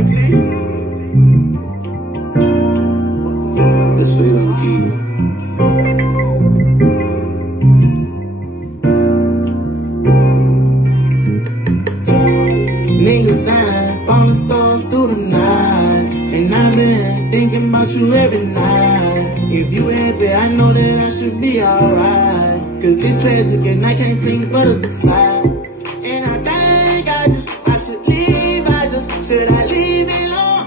TNT. Let's fade on the key. Niggas dying, falling stars through the night, and I've been thinking about you every night. If you happy, I know that I should be alright, cause this tragic and I can't seem but to decide. And I think I should leave. Should I leave it alone?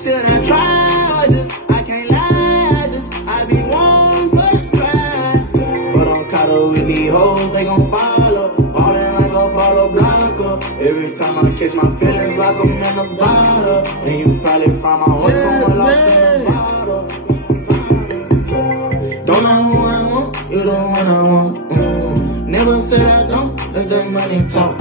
Should I try? I can't lie. I be one for the try. But I'm caught up with these hoes, they gon' follow. Ballin' like a baller blocker. Every time I catch my feelings like I'm in a bottle. And you probably find my horse somewhere lost in the bottle. Don't know who I want, you the one I want. Never said I don't, that's that money talk.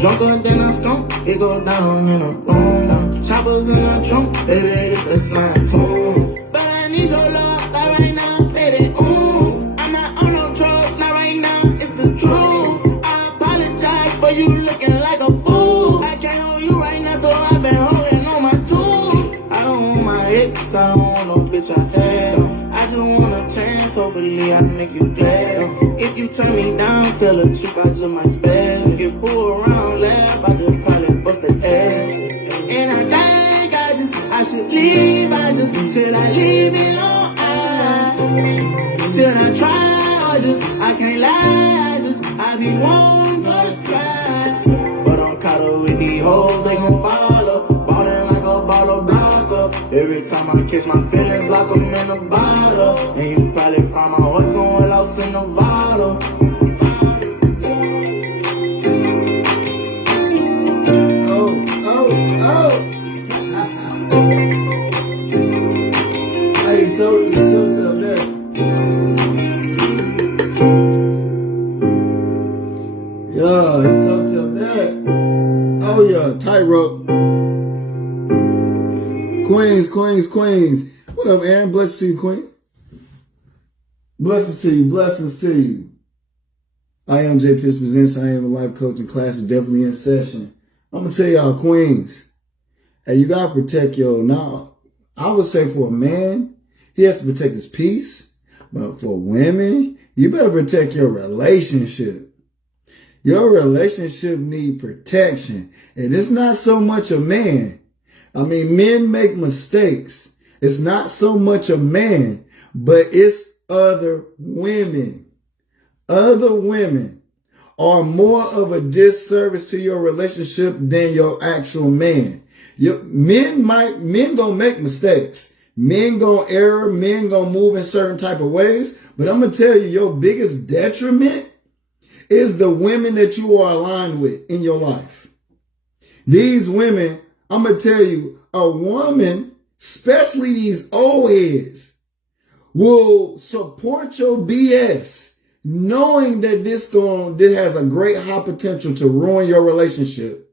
Drunker than a skunk, it go down in a room. Choppers in the trunk, baby, it's the slime too. But I need your love, like right now, baby, ooh. I'm not on no drugs, not right now, it's the truth. I apologize for you looking like a fool. I can't hold you right now, so I've been holding on my tool. I don't want my ex, I don't want no bitch I have. I just want a chance, hopefully I make you glad. If you turn me down, tell the truth, I just might spaz. If you pull around, laugh, I just probably bust the ass. And I think I should leave. Should I leave it alone? Should I try? I can't lie. I be one for the try. But I'm caught up with these hoes, they gon' follow. Ballin' like a baller blocker. Every time I catch my feelings like I'm in a bottle. And you probably find my horse somewhere lost in the bottle. He told himself that. Yeah, he told himself that. Oh yeah, tightrope. Queens. What up, Aaron? Blessings to you, Queen. Blessings to you. I am J. Pitts Presents. I am a life coaching class is definitely in session. I'm gonna tell y'all, Queens, hey, you gotta protect your. Now, I would say for a man, he has to protect his peace. But for women, you better protect your relationship. Your relationship need protection. And it's not so much a man. I mean, men make mistakes. It's not so much a man, but it's other women. Other women are more of a disservice to your relationship than your actual man. Men gonna make mistakes. Men gonna err. Men gonna move in certain type of ways. But I'm gonna tell you, your biggest detriment is the women that you are aligned with in your life. These women, I'm gonna tell you, a woman, especially these old heads, will support your BS, knowing that this has a great high potential to ruin your relationship,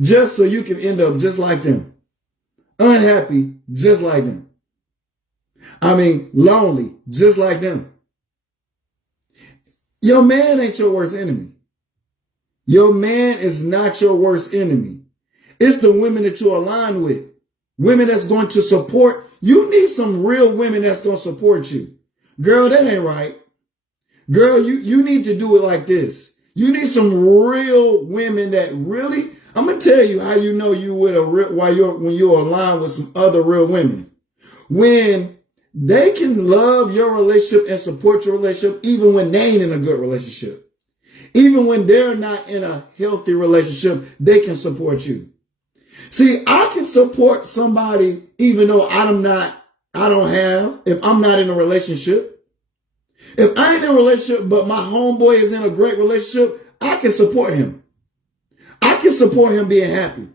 just so you can end up just like them, unhappy, just like them. I mean, lonely, just like them. Your man ain't your worst enemy. Your man is not your worst enemy. It's the women that you align with. Women that's going to support. You need some real women that's going to support you. Girl, that ain't right. Girl, you need to do it like this. You need some real women that really, I'm going to tell you how you know you with when you're aligned with some other real women. When they can love your relationship and support your relationship even when they ain't in a good relationship. Even when they're not in a healthy relationship, they can support you. See, I can support somebody even though if I'm not in a relationship. If I ain't in a relationship, but my homeboy is in a great relationship, I can support him. I can support him being happy.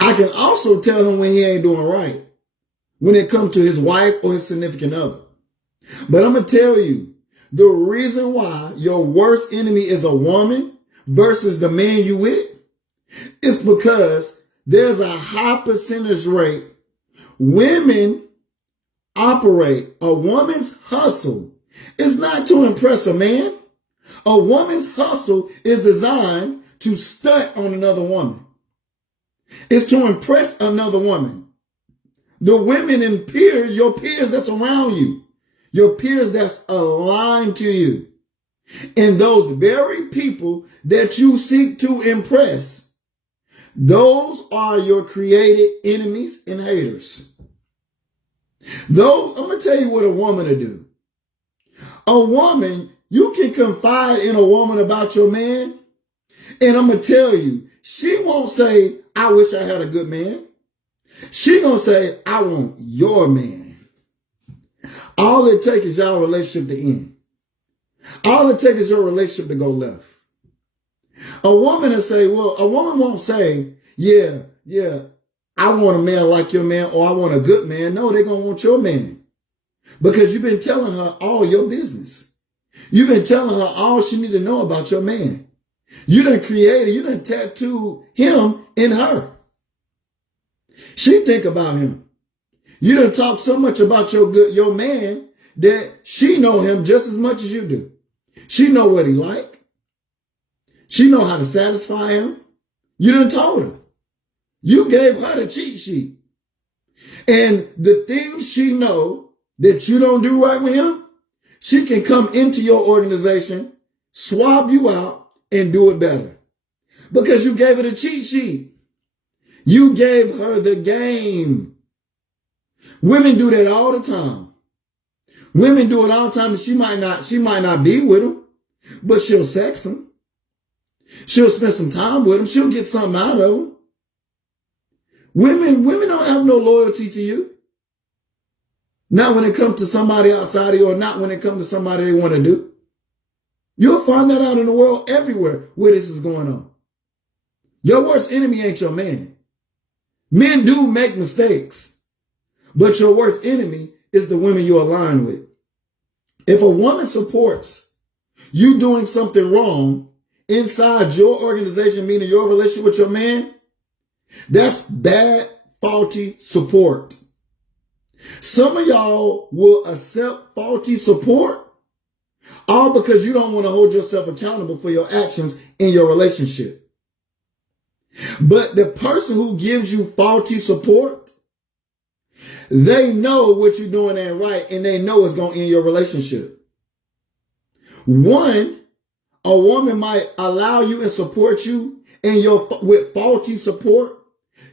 I can also tell him when he ain't doing right, when it comes to his wife or his significant other. But I'm going to tell you, the reason why your worst enemy is a woman versus the man you with is because there's a high percentage rate. Women operate, a woman's hustle is not to impress a man. A woman's hustle is designed to stunt on another woman. It's to impress another woman. The women and peers, your peers that's around you, your peers that's aligned to you, and those very people that you seek to impress, those are your created enemies and haters. Though, I'm going to tell you what a woman will do. A woman, you can confide in a woman about your man, and I'm going to tell you, she won't say, I wish I had a good man. She going to say, I want your man. All it takes is your relationship to end. All it takes is your relationship to go left. A woman will say, well, a woman won't say, yeah, I want a man like your man, or I want a good man. No, they're going to want your man. Because you've been telling her all your business. You've been telling her all she need to know about your man. You done created, you done tattooed him in her. She think about him. You done talk so much about your man that she know him just as much as you do. She know what he like. She know how to satisfy him. You done told her. You gave her the cheat sheet. And the things she know that you don't do right with him, she can come into your organization, swab you out, and do it better. Because you gave her the cheat sheet. You gave her the game. Women do that all the time. Women do it all the time, and she might not be with him, but she'll sex him. She'll spend some time with him. She'll get something out of him. Women don't have no loyalty to you. Not when it comes to somebody outside of you, or not when it comes to somebody they want to do. You'll find that out in the world everywhere where this is going on. Your worst enemy ain't your man. Men do make mistakes, but your worst enemy is the women you align with. If a woman supports you doing something wrong inside your organization, meaning your relationship with your man, that's bad, faulty support. Some of y'all will accept faulty support all because you don't want to hold yourself accountable for your actions in your relationship. But the person who gives you faulty support, they know what you're doing ain't right, and they know it's going to end your relationship. One, a woman might allow you and support you with faulty support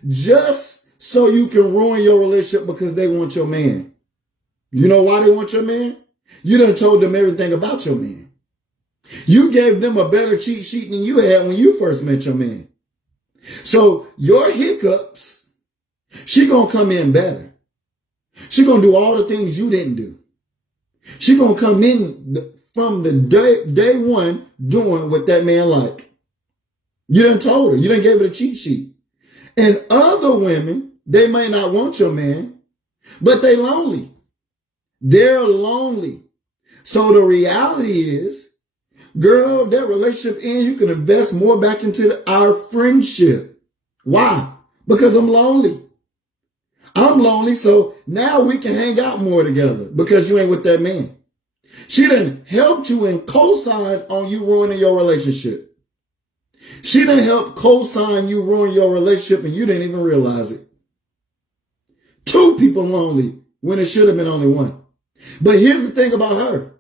just so you can ruin your relationship because they want your man. You know why they want your man? You done told them everything about your man. You gave them a better cheat sheet than you had when you first met your man. So your hiccups, she gonna come in better. She gonna do all the things you didn't do. She gonna come in from the day one doing what that man like. You done told her. You done gave her the cheat sheet. And other women, they may not want your man, but they lonely. They're lonely. So the reality is, girl, that relationship ends, you can invest more back into our friendship. Why? Because I'm lonely. I'm lonely, so now we can hang out more together because you ain't with that man. She done helped you and co-signed on you ruining your relationship. She done helped co-sign you ruin your relationship and you didn't even realize it. 2 people lonely when it should have been only 1. But here's the thing about her.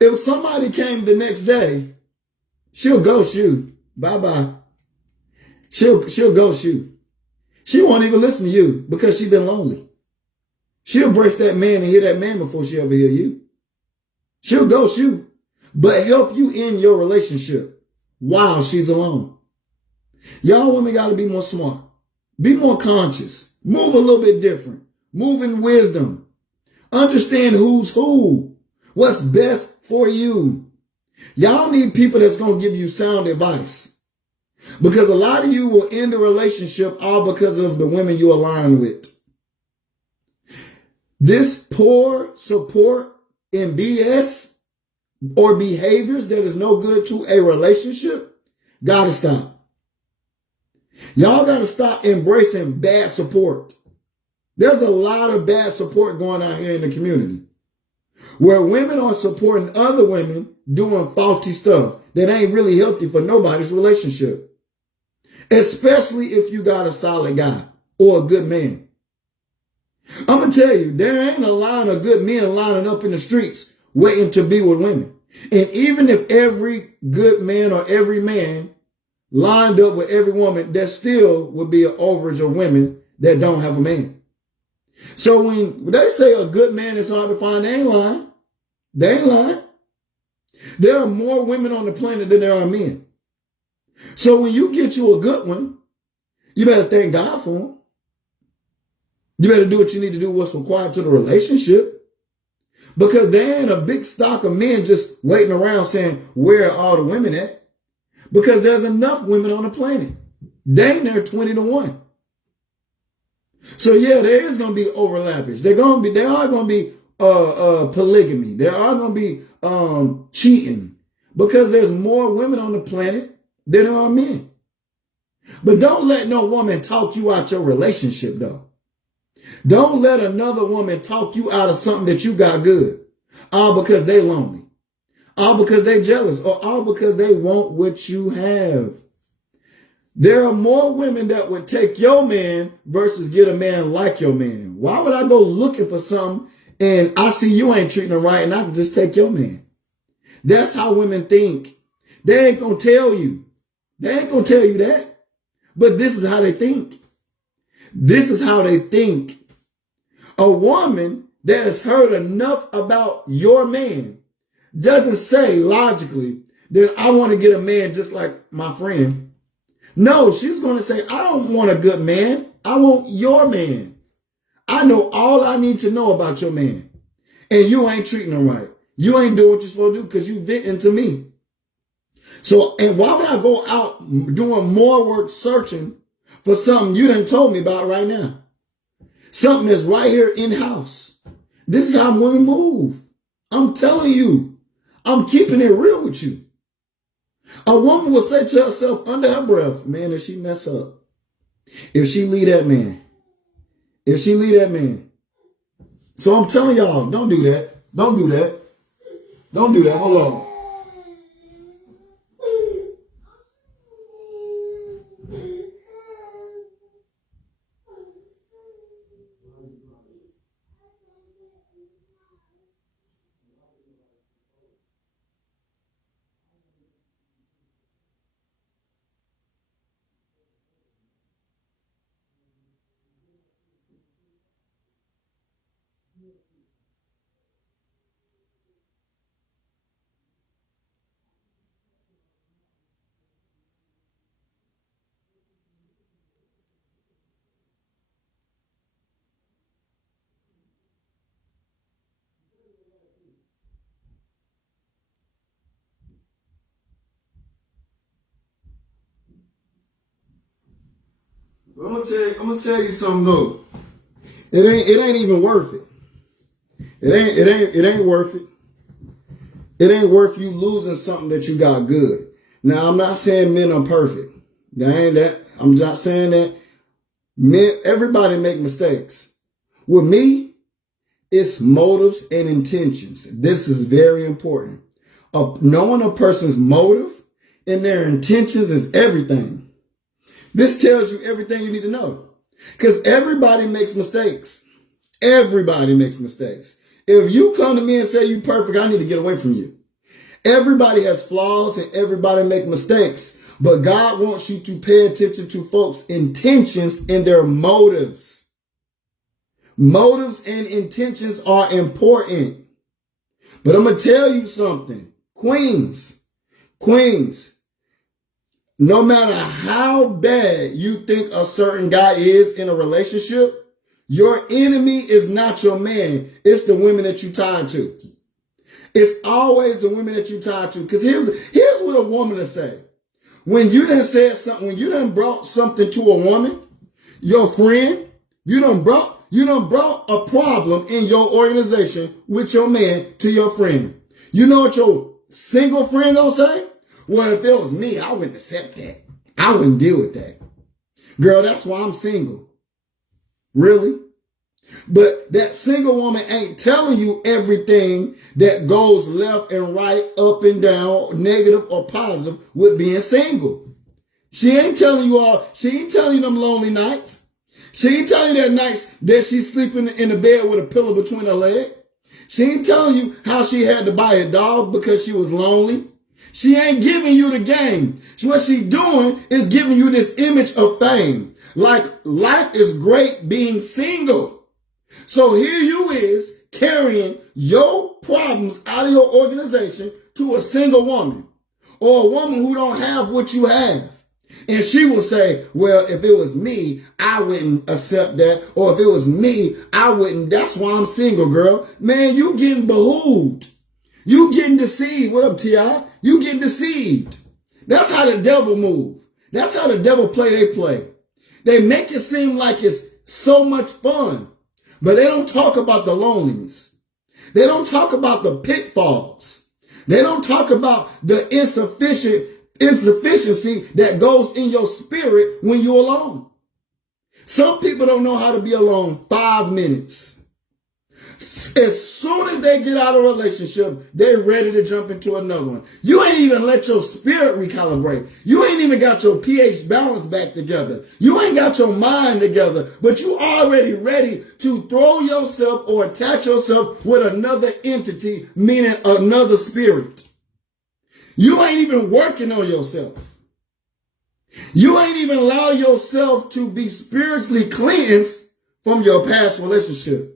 If somebody came the next day, she'll ghost you. Bye-bye. She'll ghost you. She won't even listen to you because she's been lonely. She'll embrace that man and hear that man before she ever hear you. She'll ghost you, but help you in your relationship while she's alone. Y'all women got to be more smart. Be more conscious. Move a little bit different. Move in wisdom. Understand who's who. What's best for you. Y'all need people that's going to give you sound advice. Because a lot of you will end a relationship all because of the women you align with. This poor support in BS or behaviors that is no good to a relationship, gotta stop. Y'all gotta stop embracing bad support. There's a lot of bad support going on here in the community where women are supporting other women doing faulty stuff that ain't really healthy for nobody's relationship. especially if you got a solid guy or a good man. I'm going to tell you, there ain't a line of good men lining up in the streets waiting to be with women. And even if every good man or every man lined up with every woman, there still would be an overage of women that don't have a man. So when they say a good man is hard to find, they ain't lying. They ain't lying. There are more women on the planet than there are men. So when you get you a good one, you better thank God for him. You better do what you need to do, what's required to the relationship. Because there ain't a big stock of men just waiting around saying, where are all the women at? Because there's enough women on the planet. Dang, they're 20-1. So yeah, there is going to be overlappage. There are going to be polygamy. There are going to be cheating. Because there's more women on the planet than there are men. But don't let no woman talk you out your relationship though. Don't let another woman talk you out of something that you got good. All because they lonely. All because they jealous. Or all because they want what you have. There are more women that would take your man versus get a man like your man. Why would I go looking for something and I see you ain't treating her right and I can just take your man? That's how women think. They ain't going to tell you. They ain't going to tell you that. But this is how they think. This is how they think. A woman that has heard enough about your man doesn't say logically that I want to get a man just like my friend. No, she's going to say, I don't want a good man. I want your man. I know all I need to know about your man. And you ain't treating him right. You ain't doing what you're supposed to do because you venting to me. So, and why would I go out doing more work searching for something you done told me about right now? Something that's right here in-house. This is how women move. I'm telling you. I'm keeping it real with you. A woman will say to herself under her breath, man, if she mess up, if she leave that man, if she leave that man. So I'm telling y'all, don't do that. Don't do that. Don't do that. Hold on. I'm gonna tell you something though. It ain't even worth it. It ain't worth it. It ain't worth you losing something that you got good. Now I'm not saying men are perfect. I'm not saying that. Men, everybody make mistakes. With me, it's motives and intentions. This is very important. Knowing a person's motive and their intentions is everything. This tells you everything you need to know. Because everybody makes mistakes. Everybody makes mistakes. If you come to me and say you perfect, I need to get away from you. Everybody has flaws and everybody make mistakes. But God wants you to pay attention to folks' intentions and their motives. Motives and intentions are important. But I'm going to tell you something. Queens, no matter how bad you think a certain guy is in a relationship, your enemy is not your man. It's the women that you tied to. It's always the women that you tied to. Because here's what a woman will say. When you done said something, when you done brought something to a woman, your friend, you done brought a problem in your organization with your man to your friend. You know what your single friend gonna say? Well, if it was me, I wouldn't accept that. I wouldn't deal with that. Girl, that's why I'm single. Really? But that single woman ain't telling you everything that goes left and right, up and down, negative or positive with being single. She ain't telling you them lonely nights. She ain't telling you that nights that she's sleeping in the bed with a pillow between her legs. She ain't telling you how she had to buy a dog because she was lonely. She ain't giving you the game. What she doing is giving you this image of fame. Like life is great being single. So here you is carrying your problems out of your organization to a single woman or a woman who don't have what you have. And she will say, well, if it was me, I wouldn't accept that. Or if it was me, I wouldn't. That's why I'm single, girl. Man, you getting behooved. You getting deceived. What up, T.I.? You getting deceived. That's how the devil move. That's how the devil play. They make it seem like it's so much fun. But they don't talk about the loneliness. They don't talk about the pitfalls. They don't talk about the insufficiency that goes in your spirit when you're alone. Some people don't know how to be alone 5 minutes. As soon as they get out of a relationship, they're ready to jump into another one. You ain't even let your spirit recalibrate. You ain't even got your pH balance back together. You ain't got your mind together, but you already ready to throw yourself or attach yourself with another entity, meaning another spirit. You ain't even working on yourself. You ain't even allow yourself to be spiritually cleansed from your past relationship.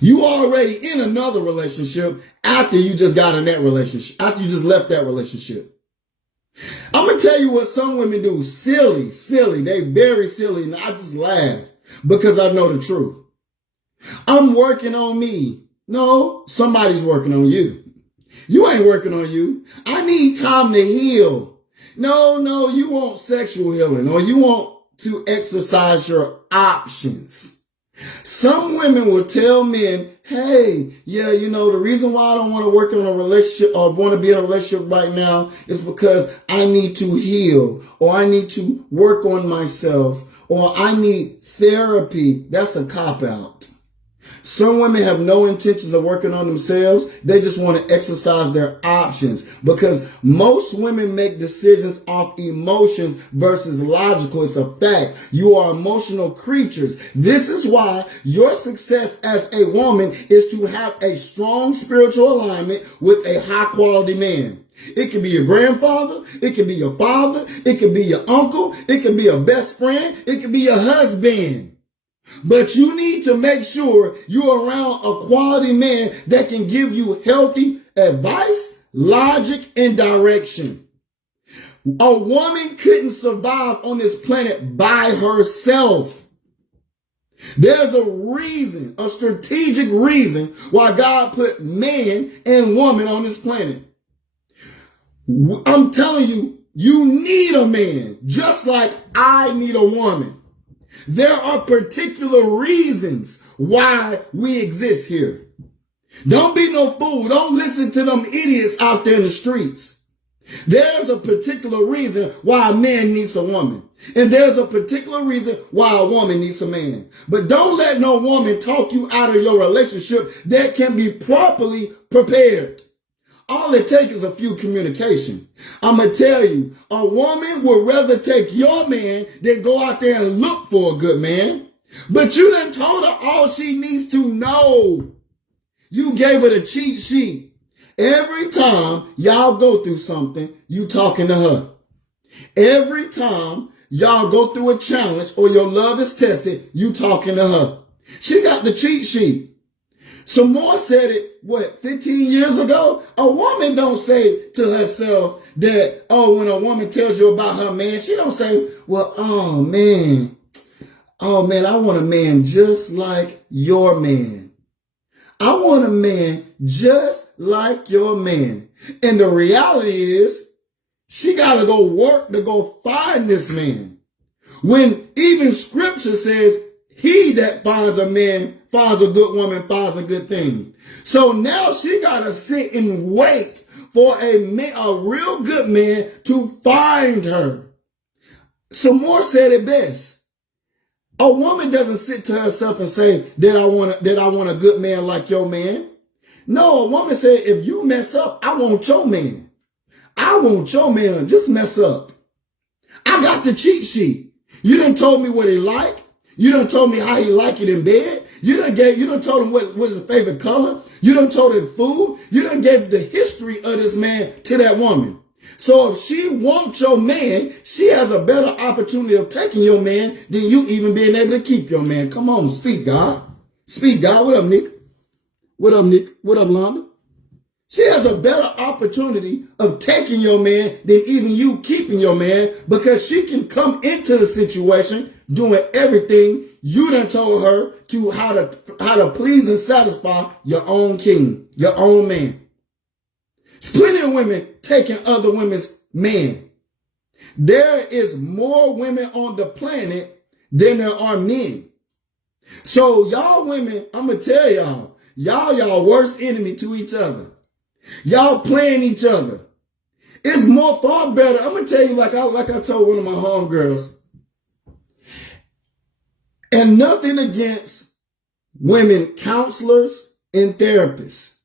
You already in another relationship after you just got in that relationship, after you just left that relationship. I'm going to tell you what some women do. Silly. They very silly. And I just laugh because I know the truth. I'm working on me. No, somebody's working on you. You ain't working on you. I need time to heal. No, you want sexual healing or you want to exercise your options. Some women will tell men, hey, the reason why I don't want to work in a relationship or want to be in a relationship right now is because I need to heal or I need to work on myself or I need therapy. That's a cop-out. Some women have no intentions of working on themselves. They just want to exercise their options because most women make decisions off emotions versus logical. It's a fact. You are emotional creatures. This is why your success as a woman is to have a strong spiritual alignment with a high quality man. It can be your grandfather. It can be your father. It can be your uncle. It can be a best friend. It can be your husband. But you need to make sure you're around a quality man that can give you healthy advice, logic, and direction. A woman couldn't survive on this planet by herself. There's a reason, a strategic reason why God put man and woman on this planet. I'm telling you, you need a man just like I need a woman. There are particular reasons why we exist here. Don't be no fool. Don't listen to them idiots out there in the streets. There's a particular reason why a man needs a woman. And there's a particular reason why a woman needs a man. But don't let no woman talk you out of your relationship that can be properly prepared. All it takes is a few communication. I'm going to tell you, a woman would rather take your man than go out there and look for a good man. But you done told her all she needs to know. You gave her the cheat sheet. Every time y'all go through something, you talking to her. Every time y'all go through a challenge or your love is tested, you talking to her. She got the cheat sheet. Some more said it, 15 years ago? A woman don't say to herself that, when a woman tells you about her man, she don't say, oh man, I want a man just like your man. I want a man just like your man. And the reality is, she got to go work to go find this man. When even scripture says, he that finds a man finds a good woman, finds a good thing. So now she got to sit and wait for a real good man to find her. Some more said it best. A woman doesn't sit to herself and say that I want a good man like your man. No, a woman said, if you mess up, I want your man. I want your man. Just mess up. I got the cheat sheet. You done told me what he like. You done told me how he like it in bed. You done told him what was his favorite color. You done told him food. You done gave the history of this man to that woman. So if she wants your man, she has a better opportunity of taking your man than you even being able to keep your man. Come on, speak, God. Speak, God. What up, Nick? What up, Nick? What up, Londa? She has a better opportunity of taking your man than even you keeping your man, because she can come into the situation doing everything you done told her to how to please and satisfy your own king, your own man. There's plenty of women taking other women's men. There is more women on the planet than there are men. So y'all women, I'm going to tell y'all worst enemy to each other. Y'all playing each other. It's far better. I'm going to tell you like I told one of my homegirls. And nothing against women counselors and therapists.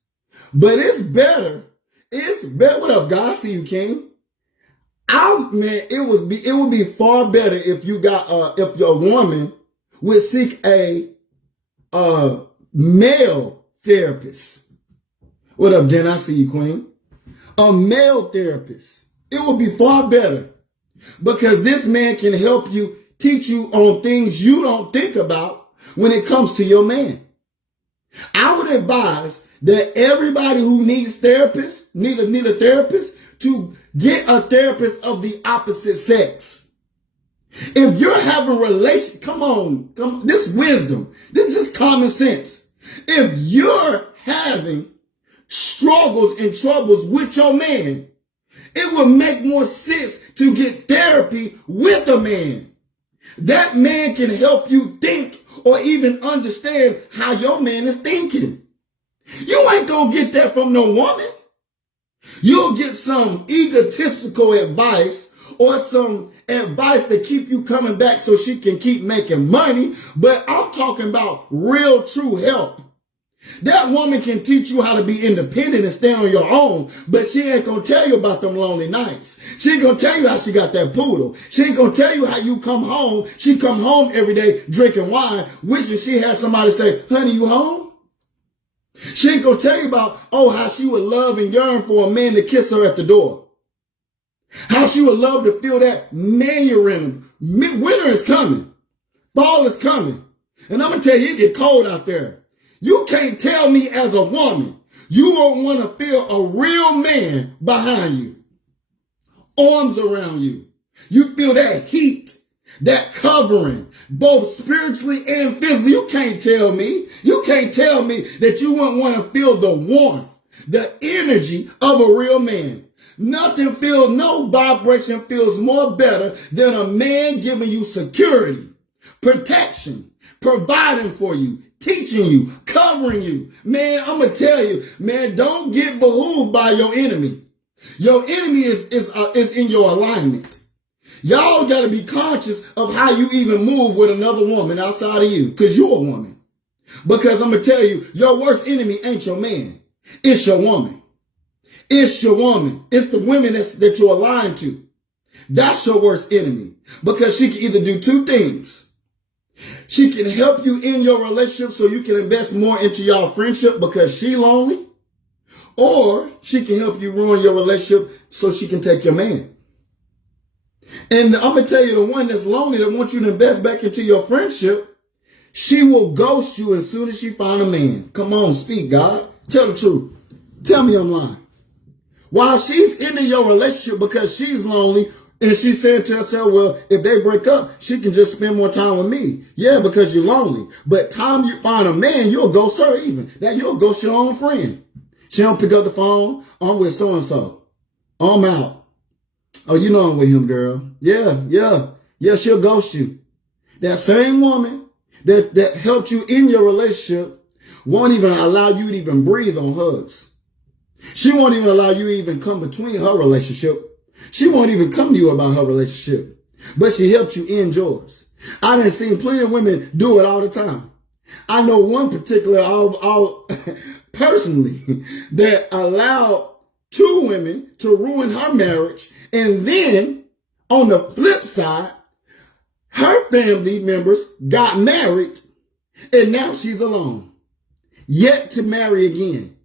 But it's better. What up, God? I see you, King. It would be far better if if your woman would seek a male therapist. What up, Jen? I see you, Queen. A male therapist. It would be far better, because this man can help you, teach you on things you don't think about when it comes to your man. I would advise that everybody who needs therapists, need a therapist, to get a therapist of the opposite sex. If you're having come on, this wisdom, this is just common sense. If you're having struggles and troubles with your man, it would make more sense to get therapy with a man. That man can help you think or even understand how your man is thinking. You ain't gonna get that from no woman. You'll get some egotistical advice or some advice to keep you coming back so she can keep making money. But I'm talking about real, true help. That woman can teach you how to be independent and stand on your own, but she ain't gonna tell you about them lonely nights. She ain't gonna tell you how she got that poodle. She ain't gonna tell you how you come home. She come home every day drinking wine, wishing she had somebody say, honey, you home? She ain't gonna tell you about, how she would love and yearn for a man to kiss her at the door. How she would love to feel that man you're in. Winter is coming. Fall is coming. And I'm gonna tell you, it get cold out there. You can't tell me as a woman you don't want to feel a real man behind you, arms around you. You feel that heat, that covering, both spiritually and physically. You can't tell me that you wouldn't want to feel the warmth, the energy of a real man. No vibration feels more better than a man giving you security, protection, providing for you, teaching you, covering you. Man, I'm going to tell you, man, don't get behooved by your enemy. Your enemy is in your alignment. Y'all got to be conscious of how you even move with another woman outside of you, because you're a woman. Because I'm going to tell you, your worst enemy ain't your man. It's your woman. It's your woman. It's the women that you're aligned to. That's your worst enemy, because she can either do two things. She can help you in your relationship so you can invest more into y'all friendship because she lonely. Or she can help you ruin your relationship so she can take your man. And I'm going to tell you, the one that's lonely that wants you to invest back into your friendship, she will ghost you as soon as she find a man. Come on, speak, God. Tell the truth. Tell me I'm lying. While she's into your relationship because she's lonely, and she's saying to herself, well, if they break up, she can just spend more time with me. Yeah, because you're lonely. But time you find a man, you'll ghost her even. That you'll ghost your own friend. She don't pick up the phone. I'm with so-and-so. I'm out. Oh, you know I'm with him, girl. Yeah, she'll ghost you. That same woman that helped you in your relationship won't even allow you to even breathe on hugs. She won't even allow you to even come between her relationship. She won't even come to you about her relationship, but she helped you end yours. I done seen plenty of women do it all the time. I know one particular, personally, that allowed two women to ruin her marriage and then On the flip side, her family members got married and now she's alone, yet to marry again.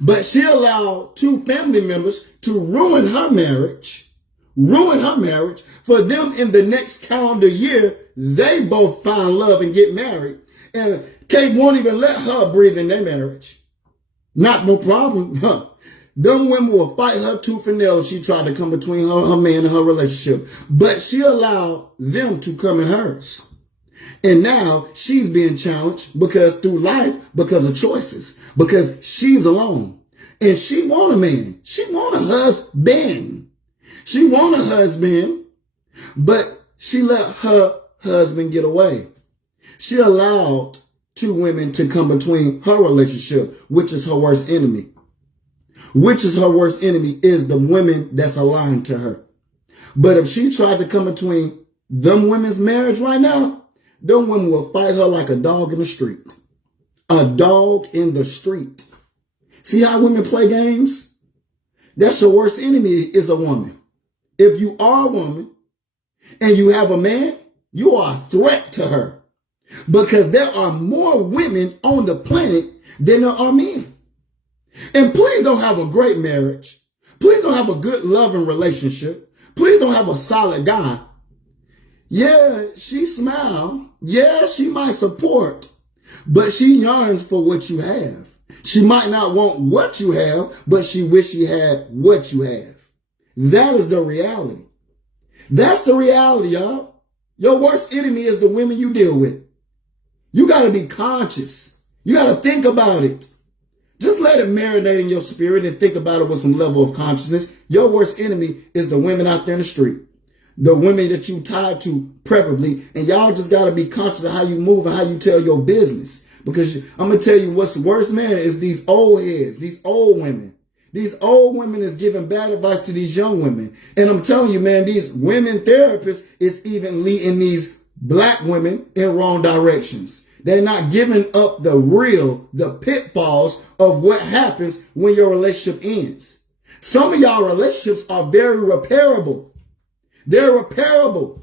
But she allowed two family members to ruin her marriage for them in the next calendar year. They both find love and get married. And Kate won't even let her breathe in their marriage. Not no problem. Them women will fight her tooth and nail if she tried to come between her man and her relationship. But she allowed them to come in hers. And now she's being challenged because through life, because of choices, because she's alone. And she want a man. She want a husband. She want a husband, but she let her husband get away. She allowed two women to come between her relationship, which is her worst enemy. Which is her worst enemy is the women that's aligned to her. But if she tried to come between them women's marriage right now, them women will fight her like a dog in the street. A dog in the street. See how women play games? That's your worst enemy is a woman. If you are a woman and you have a man, you are a threat to her. Because there are more women on the planet than there are men. And please don't have a great marriage. Please don't have a good loving relationship. Please don't have a solid guy. Yeah, she smile. Yeah, she might support. But she yearns for what you have. She might not want what you have, but she wish she had what you have. That is the reality. That's the reality, y'all. Your worst enemy is the women you deal with. You got to be conscious. You got to think about it. Just let it marinate in your spirit and think about it with some level of consciousness. Your worst enemy is the women out there in the street. The women that you tied to preferably. And y'all just got to be conscious of how you move and how you tell your business. Because I'm going to tell you what's worse, man, is these old heads, these old women. These old women is giving bad advice to these young women. And I'm telling you, man, these women therapists is even leading these black women in wrong directions. They're not giving up the pitfalls of what happens when your relationship ends. Some of y'all relationships are very repairable. They're repairable.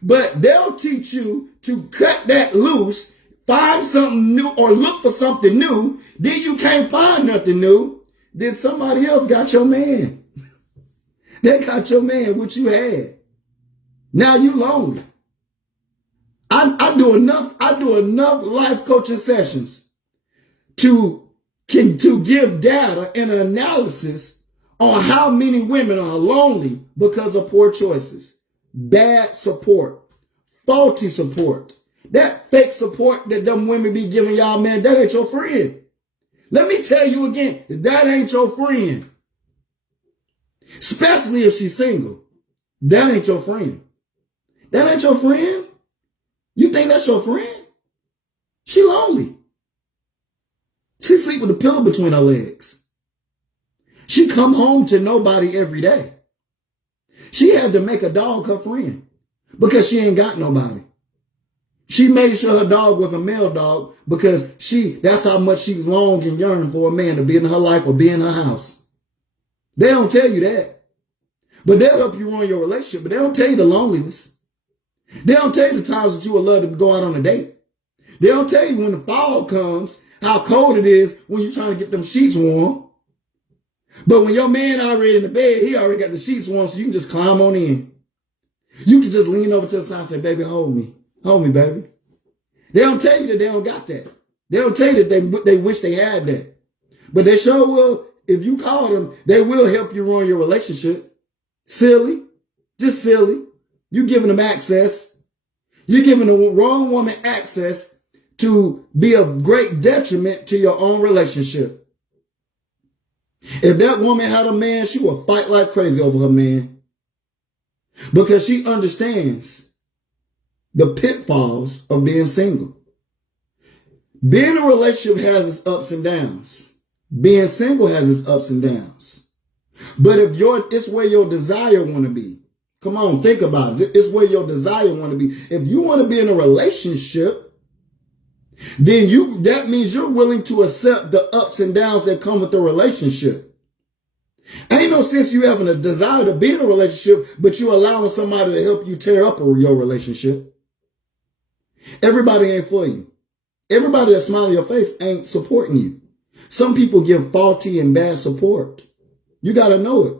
But they'll teach you to cut that loose, find something new or look for something new. Then you can't find nothing new. Then somebody else got your man. They got your man, what you had. Now you lonely. I do enough life coaching sessions to give data and analysis on how many women are lonely because of poor choices, bad support, faulty support. That fake support that them women be giving y'all, man, that ain't your friend. Let me tell you again, that ain't your friend. Especially if she's single. That ain't your friend. That ain't your friend. You think that's your friend? She lonely. She sleep with a pillow between her legs. She come home to nobody every day. She had to make a dog her friend because she ain't got nobody. She made sure her dog was a male dog because that's how much she longed and yearned for a man to be in her life or be in her house. They don't tell you that. But they'll help you ruin your relationship, but they don't tell you the loneliness. They don't tell you the times that you would love to go out on a date. They don't tell you when the fall comes, how cold it is when you're trying to get them sheets warm. But when your man already in the bed, he already got the sheets warm, so you can just climb on in. You can just lean over to the side and say, baby, hold me. Hold me, baby. They don't tell you that they don't got that. They don't tell you that they wish they had that. But they sure will. If you call them, they will help you ruin your relationship. Silly. Just silly. You giving them access. You're giving the wrong woman access to be a great detriment to your own relationship. If that woman had a man, she will fight like crazy over her man. Because she understands the pitfalls of being single. Being in a relationship has its ups and downs. Being single has its ups and downs. But if it's where your desire want to be. Come on, think about it. It's where your desire want to be. If you want to be in a relationship, then that means you're willing to accept the ups and downs that come with the relationship. Ain't no sense you having a desire to be in a relationship, but you allowing somebody to help you tear up your relationship. Everybody ain't for you. Everybody that smiles in your face ain't supporting you. Some people give faulty and bad support. You got to know it.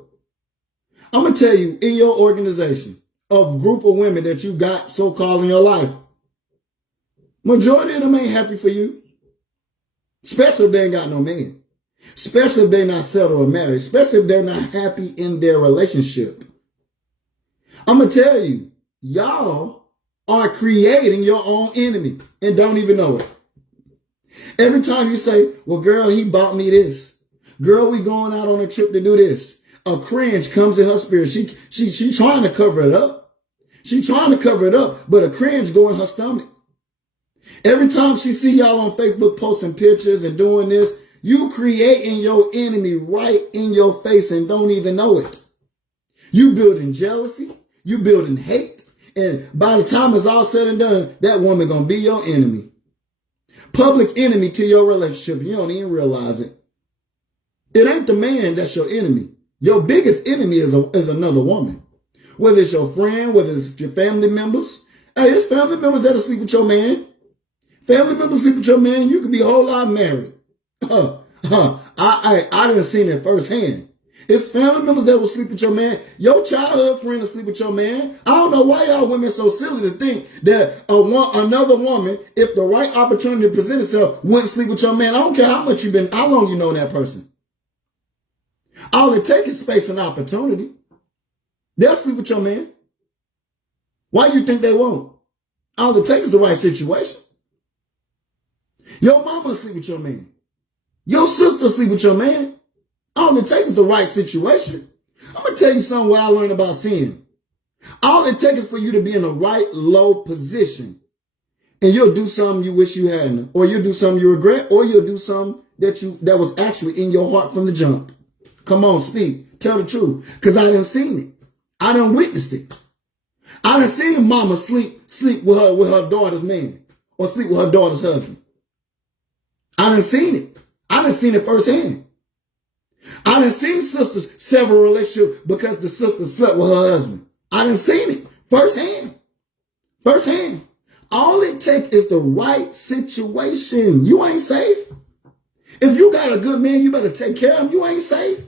I'm going to tell you, in your organization, of group of women that you got so-called in your life, majority of them ain't happy for you. Especially if they ain't got no man. Especially if they're not settled or married. Especially if they're not happy in their relationship. I'm going to tell you, y'all are creating your own enemy and don't even know it. Every time you say, well, girl, he bought me this. Girl, we going out on a trip to do this. A cringe comes in her spirit. She trying to cover it up. She trying to cover it up, but a cringe go in her stomach. Every time she see y'all on Facebook posting pictures and doing this, you creating your enemy right in your face and don't even know it. You building jealousy. You building hate. And by the time it's all said and done, that woman gonna be your enemy. Public enemy to your relationship. You don't even realize it. It ain't the man that's your enemy. Your biggest enemy is another woman. Whether it's your friend, whether it's your family members. Hey, it's family members that'll sleep with your man. Family members sleep with your man. You could be a whole lot married. I done seen it firsthand. It's family members that will sleep with your man. Your childhood friend will sleep with your man. I don't know why y'all women so silly to think that another woman, if the right opportunity presents itself, wouldn't sleep with your man. I don't care how long you know that person. All it takes is space and opportunity. They'll sleep with your man. Why you think they won't? All it takes is the right situation. Your mama sleep with your man. Your sister sleep with your man. All it takes is the right situation. I'm going to tell you something what I learned about sin. All it takes is for you to be in the right low position. And you'll do something you wish you hadn't. Or you'll do something you regret. Or you'll do something that was actually in your heart from the jump. Come on, speak. Tell the truth. Because I done seen it. I done witnessed it. I done seen mama sleep with her daughter's man. Or sleep with her daughter's husband. I done seen it. I done seen it firsthand. I done seen sisters sever relationships because the sister slept with her husband. I done seen it firsthand. Firsthand. All it takes is the right situation. You ain't safe. If you got a good man, you better take care of him. You ain't safe.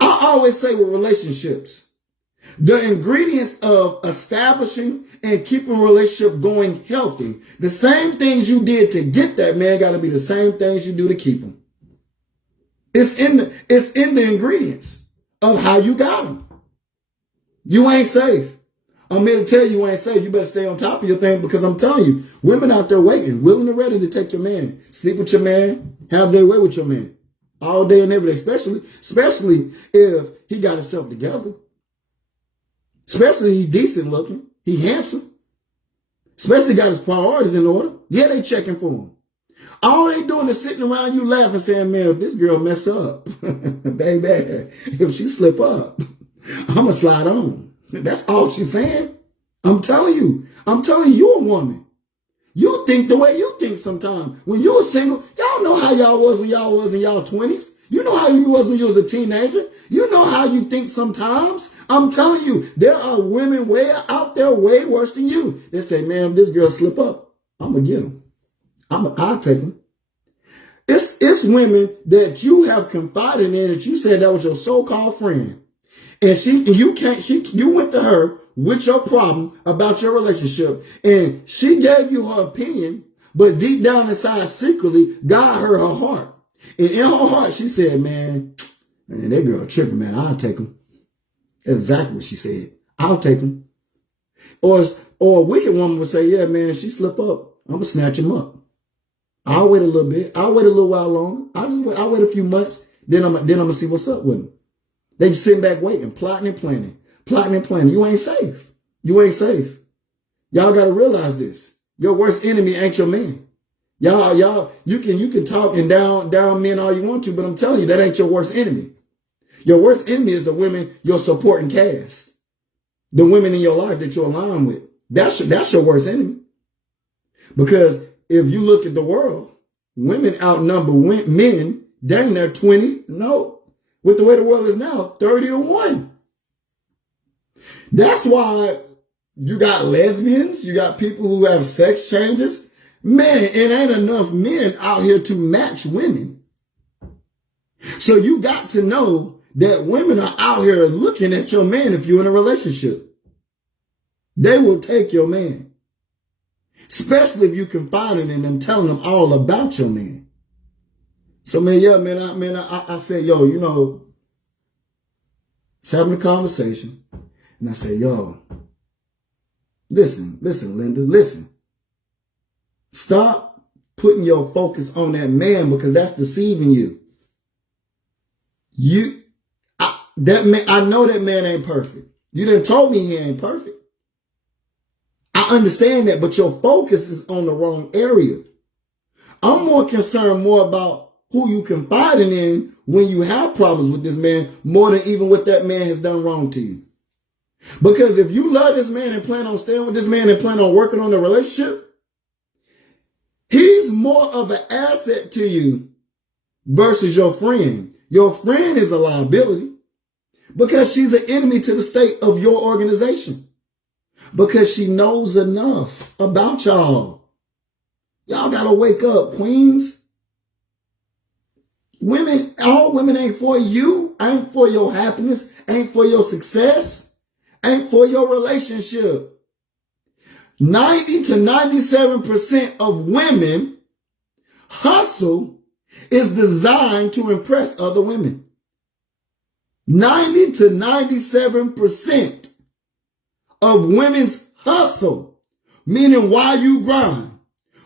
I always say with relationships, the ingredients of establishing and keeping a relationship going healthy, the same things you did to get that man got to be the same things you do to keep him. It's in the ingredients of how you got him. You ain't safe. I'm here to tell you ain't safe. You better stay on top of your thing because I'm telling you, women out there waiting, willing and ready to take your man, sleep with your man, have their way with your man all day and every day, especially if he got himself together. Especially he decent looking, he handsome. Especially got his priorities in order. Yeah, they checking for him. All they doing is sitting around you laughing, saying, man, if this girl mess up, baby, if she slip up, I'm going to slide on. That's all she's saying. I'm telling you, you're a woman. You think the way you think sometimes. When you were single, y'all know how y'all was when y'all was in y'all 20s. You know how you was when you was a teenager. You know how you think sometimes. I'm telling you, there are women way out there way worse than you. They say, man, if this girl slip up, I'm going to get him. I'll take them. It's women that you have confided in that you said that was your so-called friend. And you went to her with your problem about your relationship and she gave you her opinion, but deep down inside secretly, God heard her heart. And in her heart, she said, man, that girl tripping, man. I'll take him. That's exactly what she said. I'll take him. Or a wicked woman would say, yeah, man, if she slip up, I'm going to snatch him up. I'll wait a little bit. I'll wait a little while longer. I'll wait a few months. Then I'm going to see what's up with him. They just sitting back waiting, plotting and planning. You ain't safe. You ain't safe. Y'all got to realize this. Your worst enemy ain't your man. Y'all, you can talk and down men all you want to, but I'm telling you, that ain't your worst enemy. Your worst enemy is the women you're supporting cast. The women in your life that you're aligned with. That's your worst enemy. Because if you look at the world, women outnumber men dang near 20, no, with the way the world is now, 30-1. That's why you got lesbians, you got people who have sex changes. Man, it ain't enough men out here to match women. So you got to know that women are out here looking at your man if you're in a relationship. They will take your man. Especially if you confiding in them, telling them all about your man. So man, yeah, I said, yo, you know, it's having a conversation. And I said, yo, listen, Linda, listen. Stop putting your focus on that man because that's deceiving you. I know that man ain't perfect. You done told me he ain't perfect. I understand that, but your focus is on the wrong area. I'm more concerned about who you confiding in when you have problems with this man more than even what that man has done wrong to you. Because if you love this man and plan on staying with this man and plan on working on the relationship, he's more of an asset to you versus your friend. Your friend is a liability because she's an enemy to the state of your organization. Because she knows enough about y'all. Y'all gotta wake up, queens. Women, all women ain't for you, ain't for your happiness, ain't for your success, ain't for your relationship. 90 to 97% of women hustle is designed to impress other women. 90 to 97% of women's hustle, meaning why you grind,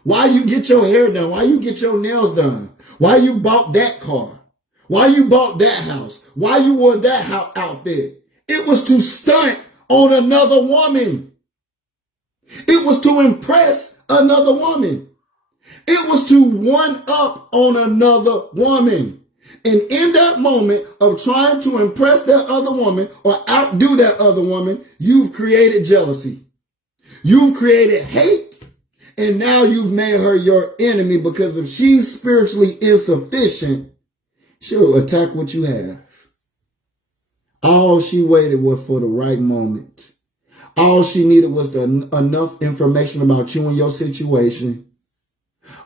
why you get your hair done, why you get your nails done, why you bought that car, why you bought that house, why you wore that outfit. It was to stunt on another woman. It was to impress another woman. It was to one up on another woman. And in that moment of trying to impress that other woman or outdo that other woman, you've created jealousy. You've created hate. And now you've made her your enemy because if she's spiritually insufficient, she'll attack what you have. All she waited was for the right moment. All she needed was enough information about you and your situation.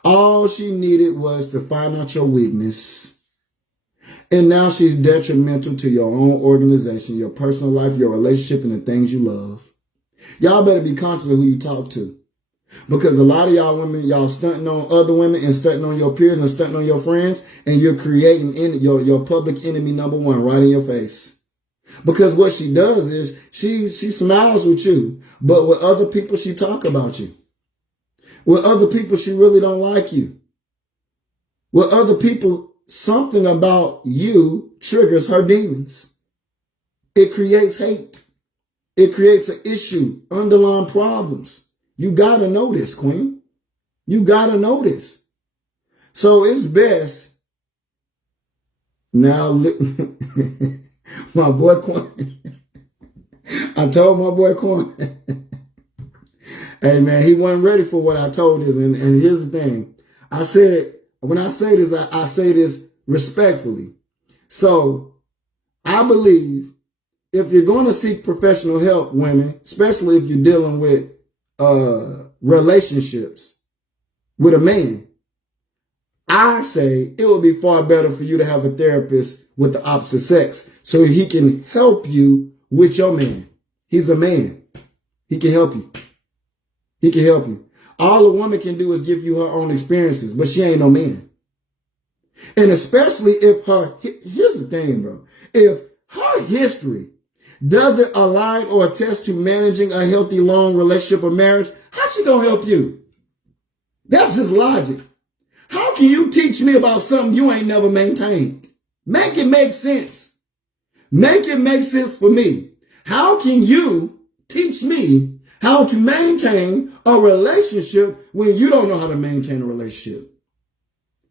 All she needed was to find out your weakness. And now she's detrimental to your own organization, your personal life, your relationship, and the things you love. Y'all better be conscious of who you talk to. Because a lot of y'all women, y'all stunting on other women and stunting on your peers and stunting on your friends, and you're creating your public enemy number one right in your face. Because what she does is she smiles with you, but with other people, she talk about you. With other people, she really don't like you. With other people, something about you triggers her demons. It creates hate. It creates an issue, underlying problems. You got to know this, queen. You got to know this. So it's best. Now, my boy Quan. I told my boy Quan. Hey, man, he wasn't ready for what I told us. And here's the thing. I said, when I say this, I say this respectfully. So I believe if you're going to seek professional help, women, especially if you're dealing with relationships with a man, I say it would be far better for you to have a therapist with the opposite sex so he can help you with your man. He's a man. He can help you. He can help you. All a woman can do is give you her own experiences, but she ain't no man. And especially if here's the thing, bro. If her history doesn't align or attest to managing a healthy, long relationship or marriage, how's she gonna help you? That's just logic. How can you teach me about something you ain't never maintained? Make it make sense. Make it make sense for me. How can you teach me how to maintain a relationship when you don't know how to maintain a relationship?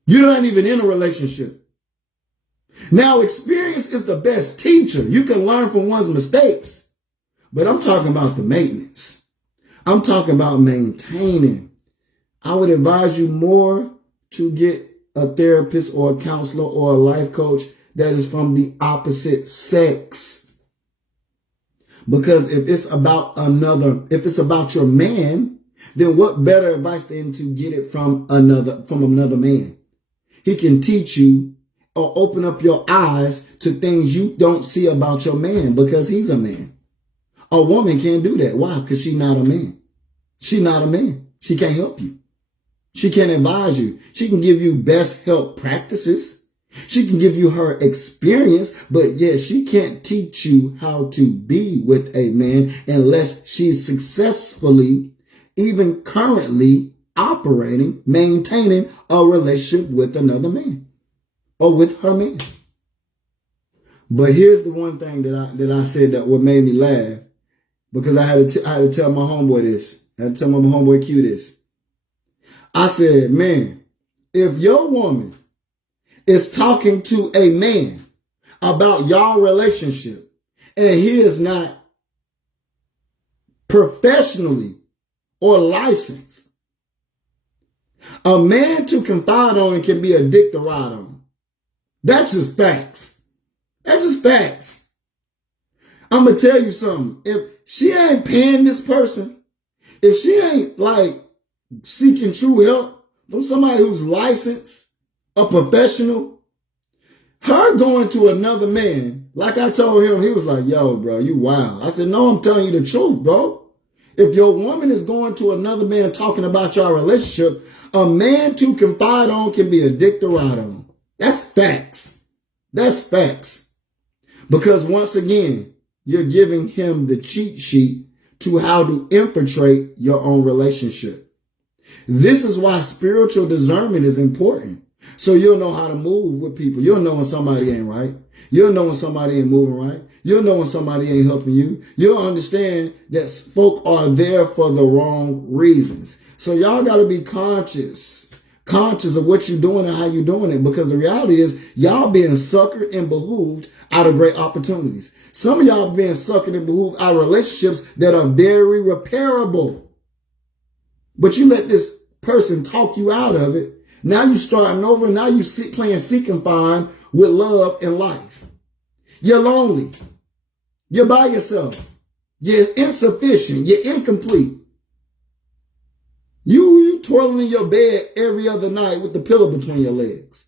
You're not even in a relationship. Now, experience is the best teacher. You can learn from one's mistakes, but I'm talking about the maintenance. I'm talking about maintaining. I would advise you more to get a therapist or a counselor or a life coach that is from the opposite sex. Because if it's about your man, then what better advice than to get it from another man? He can teach you or open up your eyes to things you don't see about your man because he's a man. A woman can't do that. Why? Because she's not a man. She's not a man. She can't help you. She can't advise you. She can give you best help practices. She can give you her experience, but yeah, she can't teach you how to be with a man unless she's successfully, even currently operating, maintaining a relationship with another man or with her man. But here's the one thing that I said that what made me laugh, because I had to tell my homeboy this. I had to tell my homeboy Q this. I said, man, if your woman is talking to a man about y'all relationship and he is not professionally or licensed, a man to confide on can be a dick to ride on. That's just facts. That's just facts. I'm going to tell you something. If she ain't paying this person, if she ain't like seeking true help from somebody who's licensed, a professional, her going to another man, like I told him, he was like, yo, bro, you wild. I said, no, I'm telling you the truth, bro. If your woman is going to another man talking about your relationship, a man to confide on can be a dick to ride on. That's facts. That's facts. Because once again, you're giving him the cheat sheet to how to infiltrate your own relationship. This is why spiritual discernment is important. So you'll know how to move with people. You'll know when somebody ain't right. You'll know when somebody ain't moving right. You'll know when somebody ain't helping you. You'll understand that folk are there for the wrong reasons. So y'all got to be conscious of what you're doing and how you're doing it. Because the reality is y'all being suckered and behooved out of great opportunities. Some of y'all being suckered and behooved out of relationships that are very repairable. But you let this person talk you out of it. Now you starting over. Now you playing seek and find with love and life. You're lonely. You're by yourself. You're insufficient. You're incomplete. You twirling in your bed every other night with the pillow between your legs.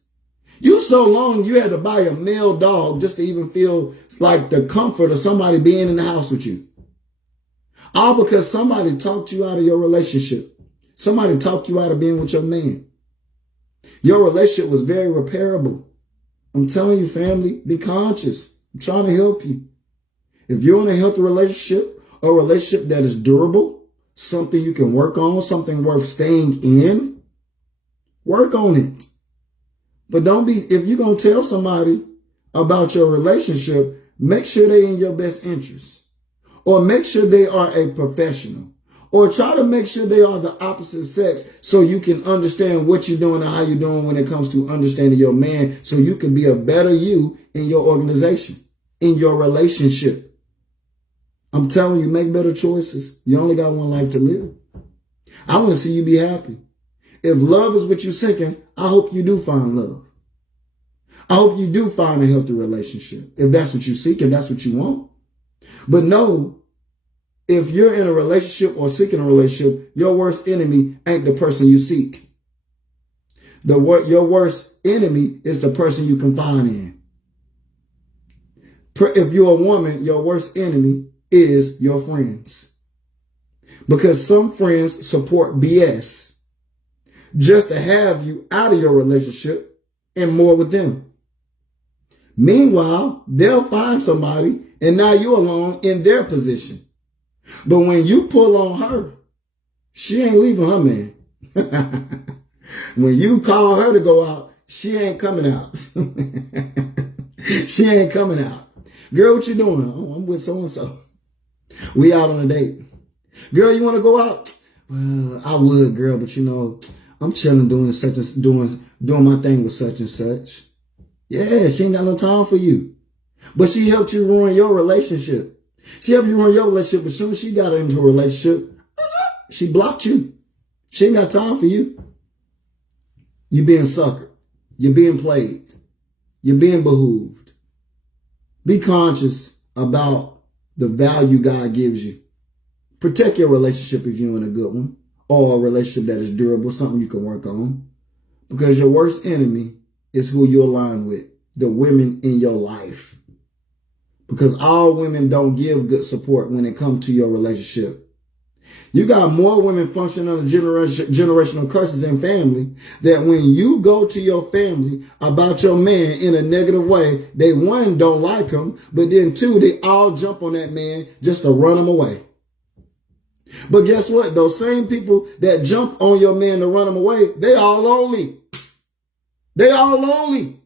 You so long you had to buy a male dog just to even feel like the comfort of somebody being in the house with you. All because somebody talked you out of your relationship. Somebody talked you out of being with your man. Your relationship was very repairable. I'm telling you, family, be conscious. I'm trying to help you. If you're in a healthy relationship, a relationship that is durable, something you can work on, something worth staying in, work on it. But if you're going to tell somebody about your relationship, make sure they're in your best interest. Or make sure they are a professional. Or try to make sure they are the opposite sex so you can understand what you're doing and how you're doing when it comes to understanding your man so you can be a better you in your organization, in your relationship. I'm telling you, make better choices. You only got one life to live. I want to see you be happy. If love is what you're seeking, I hope you do find love. I hope you do find a healthy relationship. If that's what you seek, if that's what you want. But no, if you're in a relationship or seeking a relationship, your worst enemy ain't the person you seek. Your worst enemy is the person you confide in. If you're a woman, your worst enemy is your friends. Because some friends support BS just to have you out of your relationship and more with them. Meanwhile, they'll find somebody and now you're alone in their position. But when you pull on her, she ain't leaving her man. When you call her to go out, she ain't coming out. She ain't coming out. Girl, what you doing? Oh, I'm with so-and-so. We out on a date. Girl, you want to go out? Well, I would, girl, but I'm chilling doing my thing with such and such. Yeah, she ain't got no time for you. But she helped you ruin your relationship. She helped you ruin your relationship. As soon as she got into a relationship, she blocked you. She ain't got time for you. You're being suckered. You're being played. You're being behooved. Be conscious about the value God gives you. Protect your relationship if you're in a good one, or a relationship that is durable, something you can work on. Because your worst enemy is who you align with, the women in your life. Because all women don't give good support when it comes to your relationship. You got more women functioning under generational curses in family that when you go to your family about your man in a negative way, they, one, don't like him, but then two, they all jump on that man just to run him away. But guess what? Those same people that jump on your man to run him away, they all lonely. They all lonely.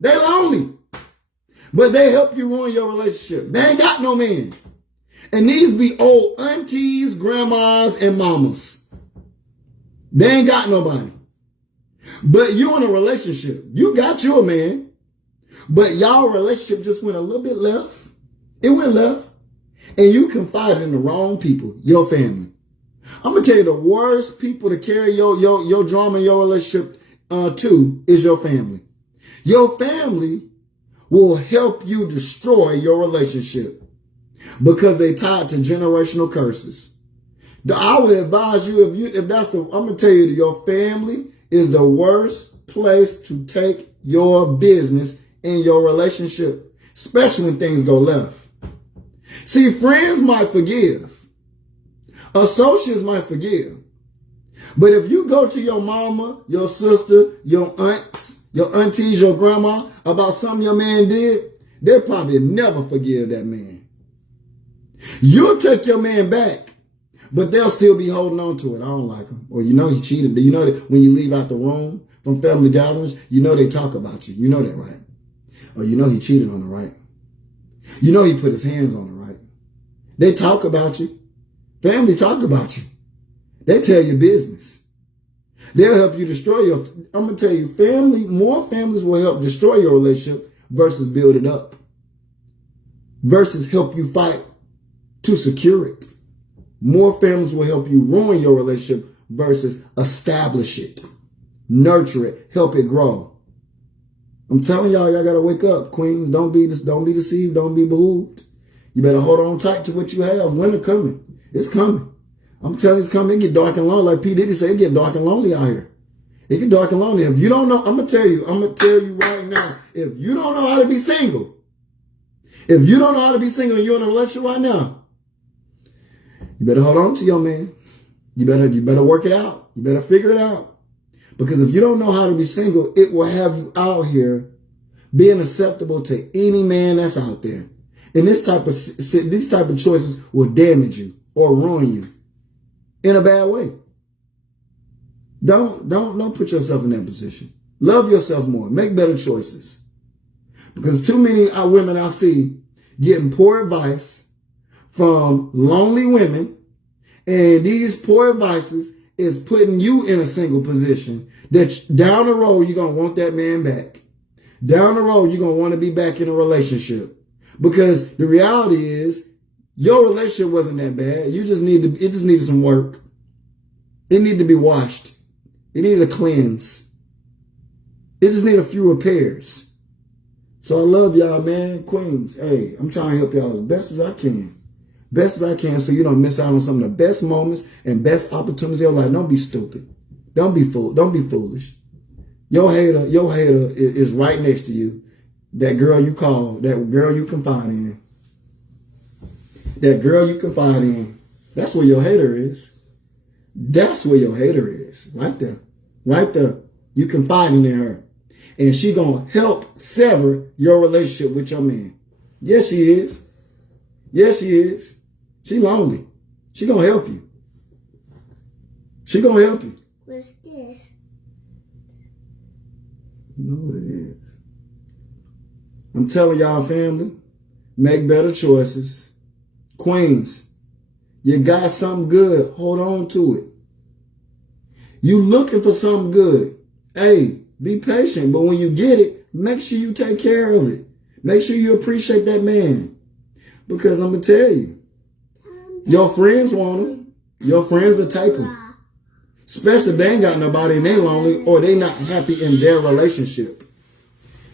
They lonely. But they help you ruin your relationship. They ain't got no man. And these be old aunties, grandmas, and mamas. They ain't got nobody. But you in a relationship. You got your man. But y'all relationship just went a little bit left. It went left. And you confided in the wrong people, your family. I'm going to tell you the worst people to carry your drama in your relationship to is your family. Your family will help you destroy your relationship because they tied to generational curses. I would advise you, I'm going to tell you that your family is the worst place to take your business in your relationship, especially when things go left. See, friends might forgive. Associates might forgive. But if you go to your mama, your sister, your aunts, your aunties, your grandma about something your man did, they'll probably never forgive that man. You'll take your man back, but they'll still be holding on to it. I don't like him. Or you know he cheated. You know that when you leave out the room from family gatherings, you know they talk about you. You know that, right? Or you know he cheated on the right. You know he put his hands on the right. They talk about you. Family talk about you. They tell you business. They'll help you destroy your, I'm going to tell you, more families will help destroy your relationship versus build it up. Versus help you fight to secure it. More families will help you ruin your relationship versus establish it, nurture it, help it grow. I'm telling y'all got to wake up, queens. Don't be deceived. Don't be behooved. You better hold on tight to what you have. Winter coming. It's coming. I'm telling you, it's coming. It get dark and lonely. Like P. Diddy said, it get dark and lonely out here. It get dark and lonely. If you don't know, I'm going to tell you right now, if you don't know how to be single, and you're in a relationship right now, you better hold on to your man. You better work it out. You better figure it out. Because if you don't know how to be single, it will have you out here being acceptable to any man that's out there. And these type of choices will damage you or ruin you in a bad way. Don't put yourself in that position. Love yourself more. Make better choices. Because too many women I see getting poor advice from lonely women, and these poor advices is putting you in a single position that down the road you're going to want that man back. Down the road you're going to want to be back in a relationship. Because the reality is your relationship wasn't that bad. It just needed some work. It needed to be washed. It needed a cleanse. It just needed a few repairs. So I love y'all, man. Queens, hey, I'm trying to help y'all as best as I can. Best as I can so you don't miss out on some of the best moments and best opportunities in your life. Don't be stupid. Don't be foolish. Your hater is right next to you. That girl you call, that girl you confide in. That girl you confide in. That's where your hater is. That's where your hater is. Right there. Right there. You confiding in her. And she gonna help sever your relationship with your man. Yes, she is. Yes, she is. She lonely. She gonna help you. She gonna help you. What's this? You know what it is. I'm telling y'all, family, make better choices. Queens, you got something good. Hold on to it. You looking for something good. Hey, be patient. But when you get it, make sure you take care of it. Make sure you appreciate that man. Because I'm going to tell you, your friends want him. Your friends will take him. Especially if they ain't got nobody and they lonely or they not happy in their relationship.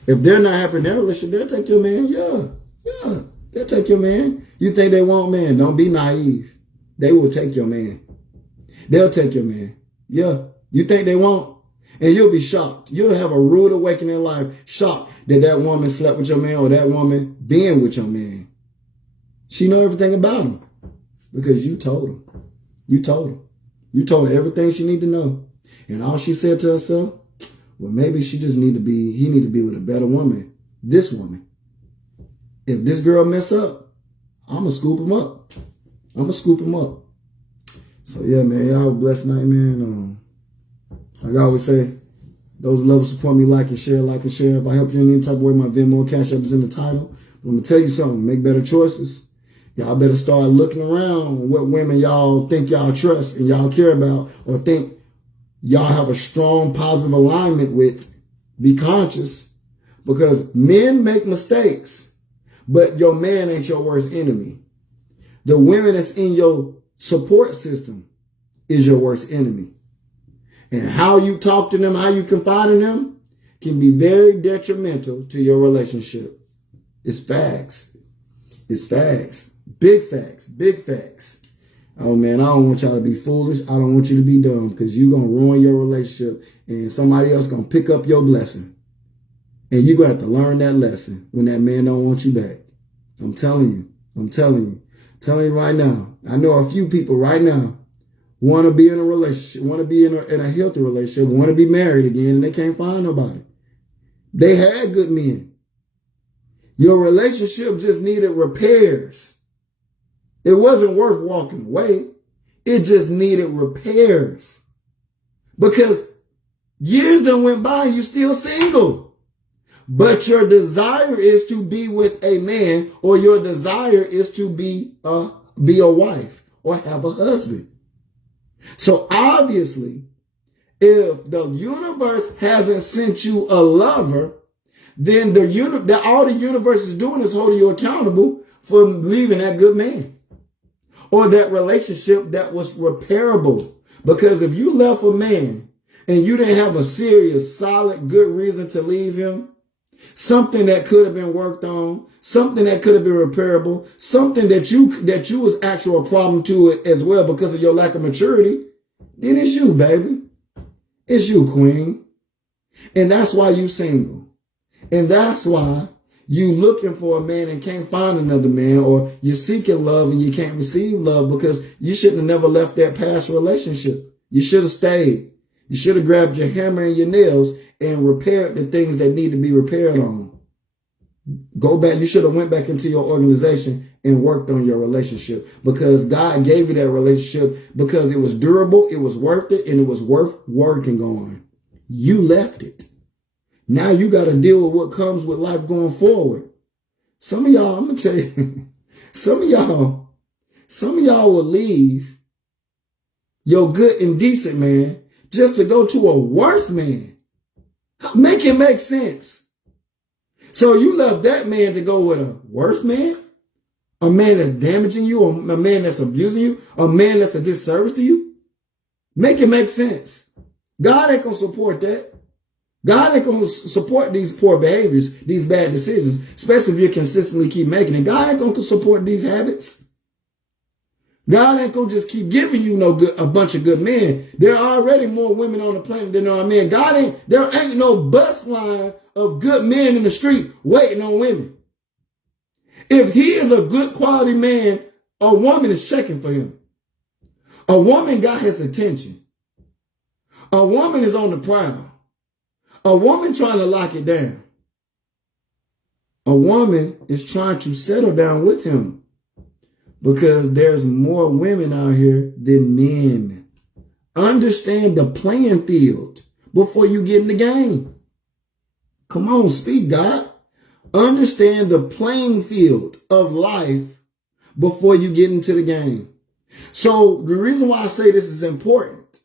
If they're not happy in their relationship, they'll take your man. Yeah, they'll take your man. You think they won't, man? Don't be naive. They will take your man. They'll take your man. Yeah, you think they won't? And you'll be shocked. You'll have a rude awakening in life, shocked that woman slept with your man or that woman being with your man. She know everything about him because you told her. You told her. You told her everything she need to know. And all she said to herself, well, maybe he need to be with a better woman. This woman. If this girl mess up, I'm going to scoop him up. So yeah, man, y'all have a blessed night, man. Like I always say, those who love and support me, like and share. If I help you in any type of way, my Venmo Cash App is in the title. But I'm going to tell you something, make better choices. Y'all better start looking around what women y'all think y'all trust and y'all care about or think y'all have a strong positive alignment with. Be conscious, because men make mistakes, but your man ain't your worst enemy. The women that's in your support system is your worst enemy. And how you talk to them, how you confide in them can be very detrimental to your relationship. It's facts. It's facts. Big facts. Big facts. Oh, man, I don't want y'all to be foolish. I don't want you to be dumb, because you're going to ruin your relationship and somebody else going to pick up your blessing. And you're going to have to learn that lesson when that man don't want you back. I'm telling you. I'm telling you right now. I know a few people right now want to be in a relationship, want to be in a healthy relationship, want to be married again, and they can't find nobody. They had good men. Your relationship just needed repairs. It wasn't worth walking away. It just needed repairs. Because years done went by and you're still single. But your desire is to be with a man, or your desire is to be a wife or have a husband. So obviously, if the universe hasn't sent you a lover, then all the universe is doing is holding you accountable for leaving that good man or that relationship that was repairable. Because if you left a man and you didn't have a serious, solid, good reason to leave him, something that could have been worked on, something that could have been repairable, something that you was actual problem to it as well because of your lack of maturity, then it's you, baby. It's you, queen. And that's why you single. And that's why you looking for a man and can't find another man, or you're seeking love and you can't receive love because you shouldn't have never left that past relationship. You should have stayed. You should have grabbed your hammer and your nails and repaired the things that need to be repaired on. Go back. You should have went back into your organization and worked on your relationship, because God gave you that relationship because it was durable, it was worth it, and it was worth working on. You left it. Now you got to deal with what comes with life going forward. Some of y'all, I'm going to tell you, some of y'all will leave your good and decent man just to go to a worse man. Make it make sense. So you left that man to go with a worse man? A man that's damaging you, or a man that's abusing you, a man that's a disservice to you? Make it make sense. God ain't going to support that. God ain't going to support these poor behaviors, these bad decisions, especially if you consistently keep making it. God ain't going to support these habits. God ain't going to just keep giving you a bunch of good men. There are already more women on the planet than there are men. There ain't no bus line of good men in the street waiting on women. If he is a good quality man, a woman is checking for him. A woman got his attention. A woman is on the prowl. A woman trying to lock it down. A woman is trying to settle down with him, because there's more women out here than men. Understand the playing field before you get in the game. Come on, speak, God. Understand the playing field of life before you get into the game. So the reason why I say this is important,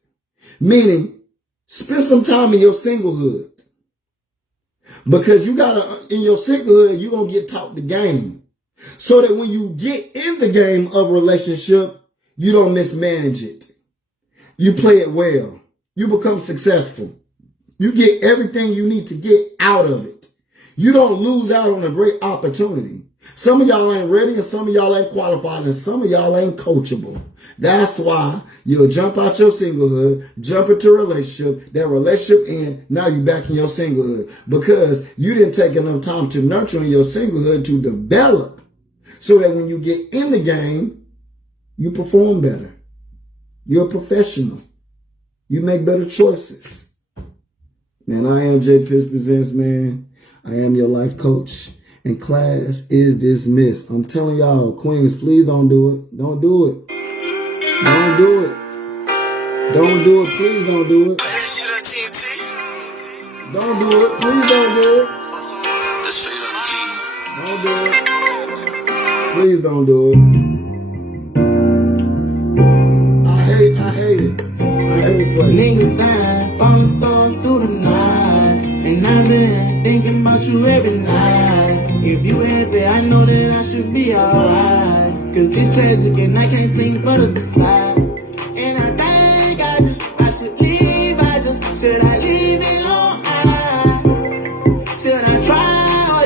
meaning spend some time in your singlehood. Because in your singlehood, you're going to get taught the game. So that when you get in the game of relationship, you don't mismanage it. You play it well. You become successful. You get everything you need to get out of it. you don't lose out on a great opportunity. Some of y'all ain't ready, and some of y'all ain't qualified, and some of y'all ain't coachable. That's why you'll jump out your singlehood, jump into a relationship, that relationship end, now you back in your singlehood. Because you didn't take enough time to nurture in your singlehood to develop, so that when you get in the game, you perform better. You're a professional. You make better choices. Man, I am J. Pitts Presents, man. I am your life coach. And class is dismissed. I'm telling y'all, queens, please don't do it. Don't do it. Don't do it. Don't do it. Please don't do it. Don't do it. Please don't do it. Don't do it. Please don't do it. I hate it. I hate it for you. Niggas dying, falling stars through the night. And I've been thinking about you every night. If you happy, I know that I should be alright. Cause this tragic and I can't seem but to decide. And I think I should leave. Should I leave it on? Should I try or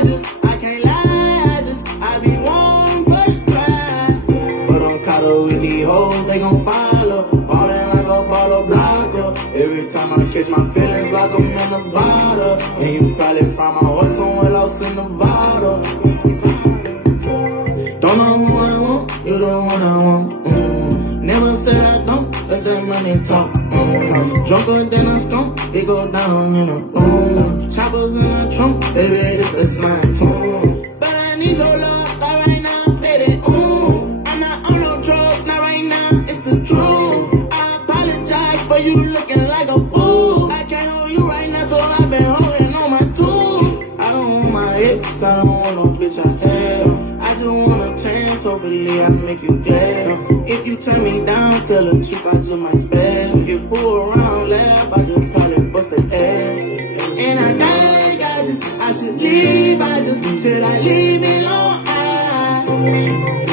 I can't lie. I be one for the try. But I'm caught up with these hoes, they gon' follow. Ballin' like a baller blocker. Every time I catch my feelings like I'm in a bottle. And you probably find my horse somewhere lost in Nevada. Don't know who I want, you the one I want. Never said I don't, let that money talk. Drunker than a skunk, it go down in a room. Choppers in the trunk, baby, it's my tune. But I need your love, like right now, baby. I'm not on no drugs, not right now, it's the truth. I apologize for you looking like a fool. I can't hold you right now, so I've been holding on my tools. I don't want my ex, I don't want no bitch I have. I just want a chance, hopefully I make you glad. If you turn me down, tell the truth, I just might spaz. If pull around, laugh, I just probably bust the ass. And I think I should leave, should I leave it on?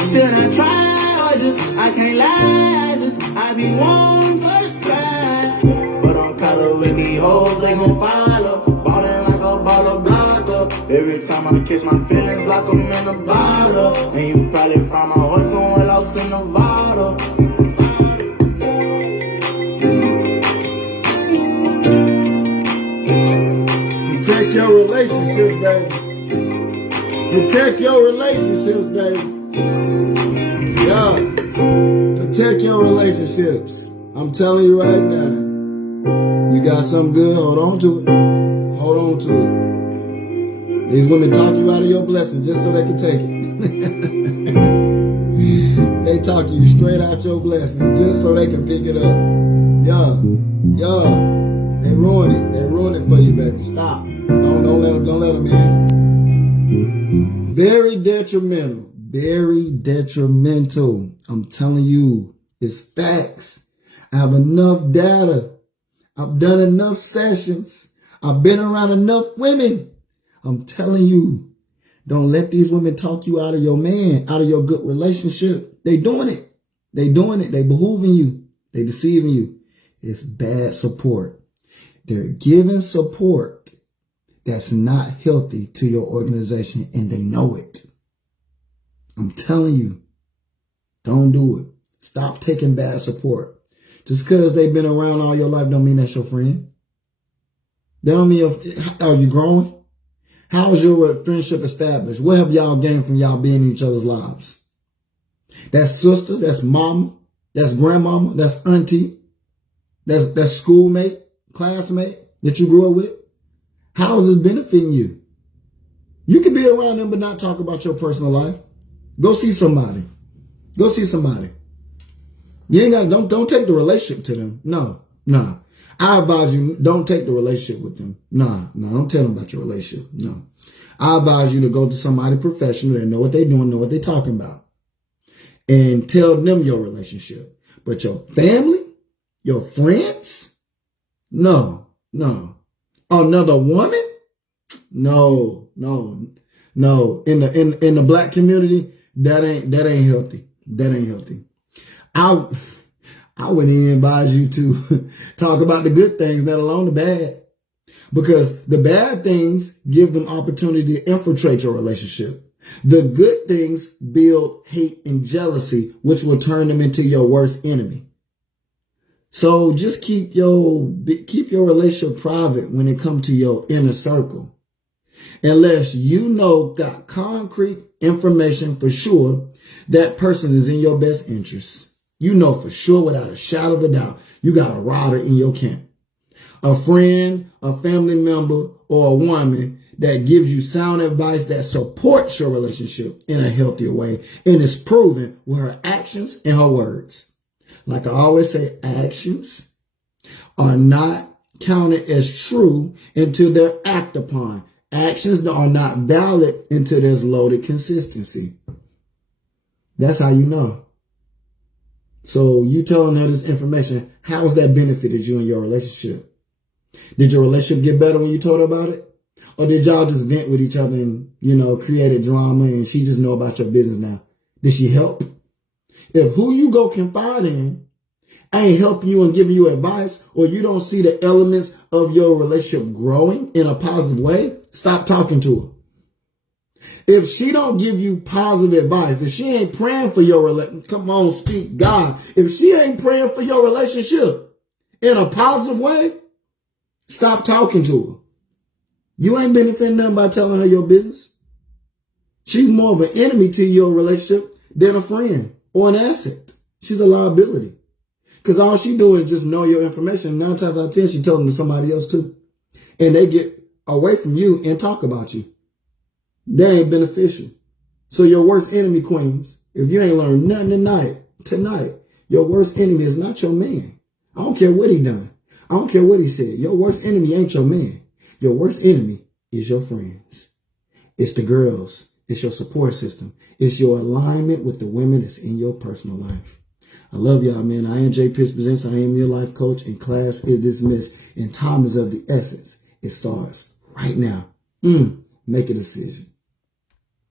Should I try or I can't lie, I be one for the try. But I'm caught up with these hoes, they gon' follow. Ballin' like a baller blocker. Every time I catch my feelings like I'm in a bottle. And you probably find my horse somewhere lost in Nevada. Protect your relationships, baby. Protect your relationships, baby. Yeah. Protect your relationships. I'm telling you right now. You got something good, hold on to it. Hold on to it. These women talk you out of your blessing just so they can take it. They talk you straight out your blessing just so they can pick it up. Yeah. They ruin it. They ruin it for you, baby. Stop. Don't let them in. Very detrimental. Very detrimental. I'm telling you, it's facts. I have enough data. I've done enough sessions. I've been around enough women. I'm telling you, don't let these women talk you out of your man, out of your good relationship. They doing it. They behooving you. They deceiving you. It's bad support. They're giving support that's not healthy to your organization, and they know it. I'm telling you, don't do it. Stop taking bad support. Just because they've been around all your life don't mean that's your friend. That don't mean are you growing? How is your friendship established? What have y'all gained from y'all being in each other's lives? That's sister, that's mama, that's grandmama, that's auntie, that's schoolmate, classmate that you grew up with. How is this benefiting you? You can be around them but not talk about your personal life. Go see somebody. Go see somebody. You ain't got don't take the relationship to them. No. I advise you, don't take the relationship with them. No, don't tell them about your relationship. No. I advise you to go to somebody professional that know what they're doing, know what they're talking about. And tell them your relationship. But your family, your friends, no. Another woman? No. In the black community, that ain't healthy. That ain't healthy. I wouldn't even advise you to talk about the good things, let alone the bad. Because the bad things give them opportunity to infiltrate your relationship. The good things build hate and jealousy, which will turn them into your worst enemy. So just keep your relationship private when it comes to your inner circle. Unless you got concrete information for sure that person is in your best interest. You know for sure without a shadow of a doubt, you got a rider in your camp. A friend, a family member, or a woman that gives you sound advice that supports your relationship in a healthier way and is proven with her actions and her words. Like I always say, actions are not counted as true until they're acted upon. Actions are not valid until there's loaded consistency. That's how you know. So you telling her this information, how has that benefited you in your relationship? Did your relationship get better when you told her about it? Or did y'all just vent with each other and, created drama and she just know about your business now? Did she help? If who you go confide in ain't helping you and giving you advice, or you don't see the elements of your relationship growing in a positive way, stop talking to her. If she don't give you positive advice, if she ain't praying for your relationship, come on, speak God. If she ain't praying for your relationship in a positive way, stop talking to her. You ain't benefiting nothing by telling her your business. She's more of an enemy to your relationship than a friend or an asset. She's a liability. Because all she doing is just know your information. 9 times out of 10, she telling to somebody else too. And they get away from you and talk about you. They ain't beneficial. So your worst enemy, queens, if you ain't learned nothing tonight, your worst enemy is not your man. I don't care what he done. I don't care what he said. Your worst enemy ain't your man. Your worst enemy is your friends. It's the girls. It's your support system. It's your alignment with the women that's in your personal life. I love y'all, man. I am Jay Pierce Presents. I am your life coach, and class is dismissed. And time is of the essence. It starts right now. Make a decision.